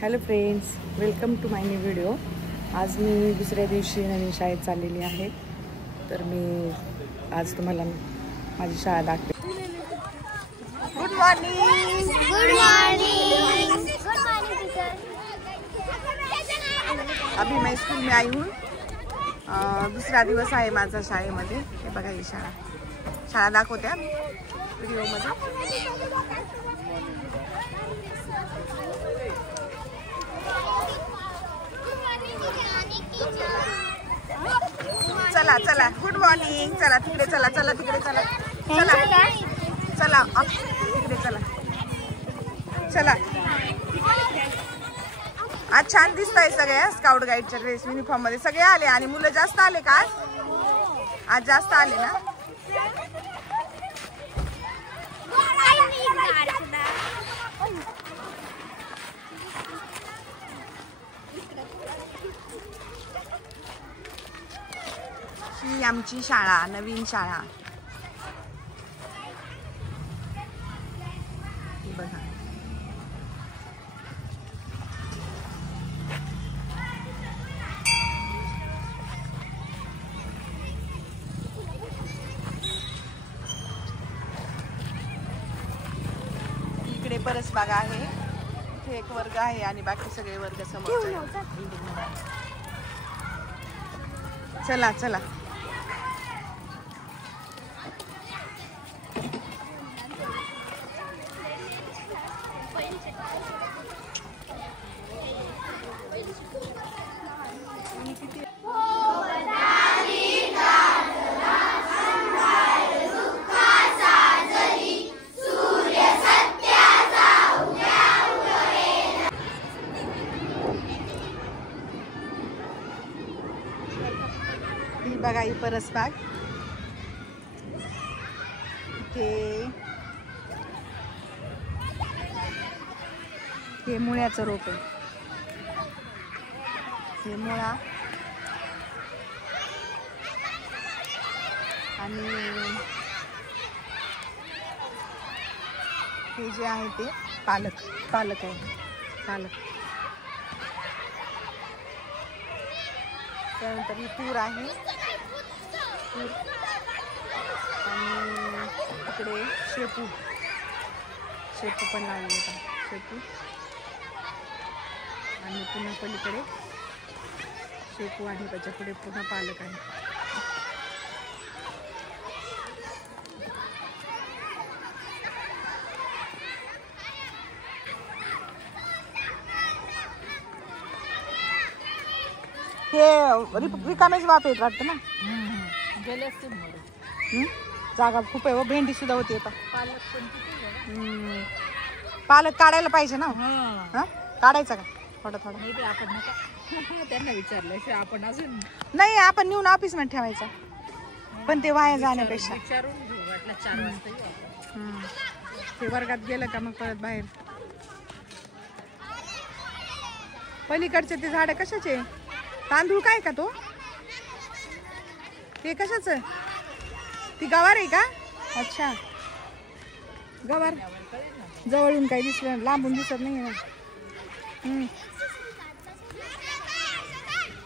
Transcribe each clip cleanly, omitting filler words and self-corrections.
Hello friends, welcome to my new video. आज मी दुसऱ्या दिवशी नवीन शाळेत चाललेली आहे. तर मी आज तुम्हाला माझी शाळा दाखवे. Good morning. Good morning. Good morning teacher. अभी मैं स्कूल में आई हूँ. दुसरा दिवस आहे माझा शाळेमध्ये. हे बघा ही शाळा दाखवते व्हिडिओमध्ये. चला चला, गुड मॉर्निंग. चला तिकडे चला, चला तिकडे चला, चला चला तिकडे चला, चला. आज छान दिसताय सगळे स्काउट गाईडच्या ड्रेस युनिफॉर्म मध्ये सगळे आले. आणि मुलं जास्त आले का आज जास्त आले ना. ही आमची शाळा, नवीन शाळा. बघा इकडे परसबाग आहे. इथे एक वर्ग आहे आणि बाकी सगळे वर्ग समोर. चला चला. बघा ही परसबाग. हे मुळ्याचं रोप आहे. हे मुळा आणि हे जे आहे ते पालक आहे. पालक. त्यानंतर ही तूर आहे. आणि इकडे शेपू पण लावले होता. शेपू आणि पुन्हा पलीकडे शेपू आणि त्याच्या पुढे पुन्हा पालक आहे. हे रिकामेच वाप येत वाटतं ना. जागा खूप आहे व भेंडी सुद्धा होती आता. पालक काढायला पाहिजे ना. काढायचा का थोडा आपण त्यांना विचारलं आपण अजून नाही. आपण नेऊन ऑफिस मध्ये ठेवायचा. पण ते वाया जाण्यापेक्षा विचारून घेऊ वाटलं 4 वाजता. ते वर्गात गेलं का मग परत बाहेर. पलीकडचे ते झाड कशाचे? तांदूळ काय का तो? ते कशाच? ती गवार आहे का? अच्छा, गवार. जवळून काही दिसलं, लांबून दिसत नाही ना.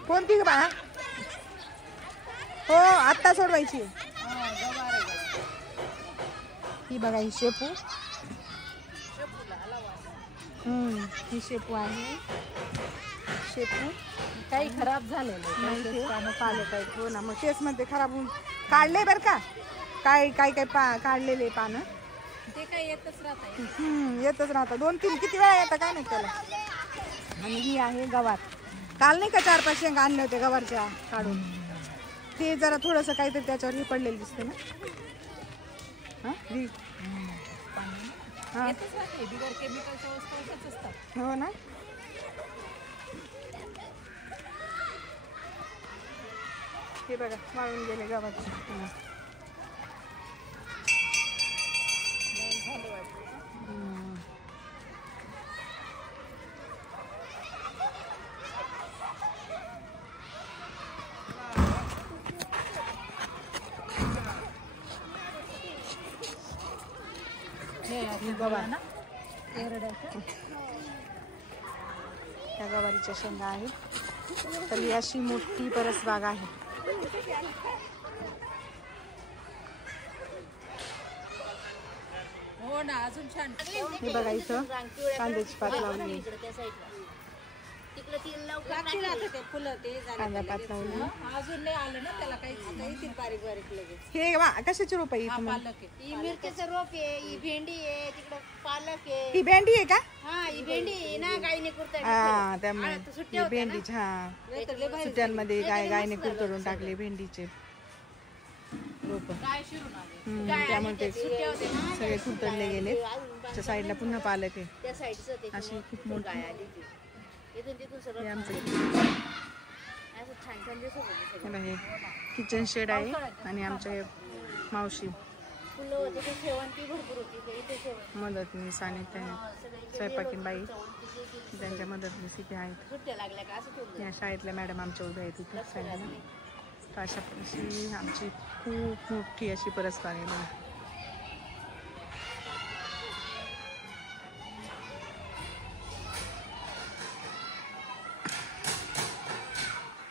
कोणती बा? हो, आत्ता सोडवायची. ही बघा ही शेपू. ही शेपू आहे. शेपू काही खराब झालेलं पालक आहेत. हो ना, मग तेच मध्ये खराब होऊन काढले बरं का. काय काढलेले पानं ते काय येतच राहत. येतच राहतं. 2-3 किती वेळा येतं काय नाही त्याला. आणि ही आहे गवार. काल नाही का 4-5 शेंगा आणले होते गवारच्या काढून. ते जरा थोडंसं काहीतरी त्याच्यावर हे पडलेलं दिसते ना. बिगर केमिकलच्या वस्तू असतात. हो ना. हे बघा वाळून गेले गव्हाचे. गव्हा ना एरड्याचं. ह्या गवारीच्या शेंगा आहेत. तर ही अशी मोठी परसबाग आहे. हो ना, अजून छान. हे बघा इथं कांद्याची पात लावली. कांदा पात लावली. अजून नाही आलं ना त्याला काही बारीक बारीक लगेच. हे कशाची रोप आहे इथं? पालक आहे. ही मिरचीचं रोप आहे, ही भेंडी आहे, तिकडं पालक आहे. ही भेंडी आहे का? हा, ही भेंडी आहे ना, गाईने कुरतडली. हा त्यामुळे ही भेंडीची सुट्ट्यांमध्ये गायने कुरतडून टाकले भेंडीचे रोप. काय शिरून आले. त्यामुळे ते सगळे कुरतडले गेले. त्या साईडला पुन्हा पालक आहे. त्या साईडचं ते अशी खूप मोठी गाय आली ती. इथून तिथून सगळं हे आमचं असं छान छान दिसत होतं सगळं. हे किचन शेड आहे. आणि आमच्या मावशी फुलं होते ते शेवंती भरपूर होती ते इथे शेवंती मदतनीस आणि त्या स्वयंपाकीन बाई त्यांच्या मदतनीस इथे आहेत. सुट्ट्या लागल्या का असं ठेवलं. या शाळेतल्या मॅडम आमच्या उभ्या आहेत इथे शाळेला. तर अशा अशी आमची खूप मोठी अशी परसबाग आहे बघा.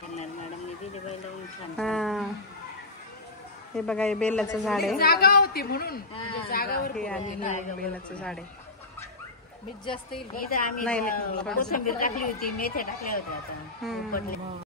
मॅडमने दिले बाई लावून छान. हा हे बघा हे बेलाचं झाड आहे. जागा होती म्हणून जागावर हे आणि हे बेलाचं झाड आहे. मी जास्त येईल. इथं आम्ही नाही, कोथिंबीर टाकली होती, मेथ्या टाकल्या होत्या आता.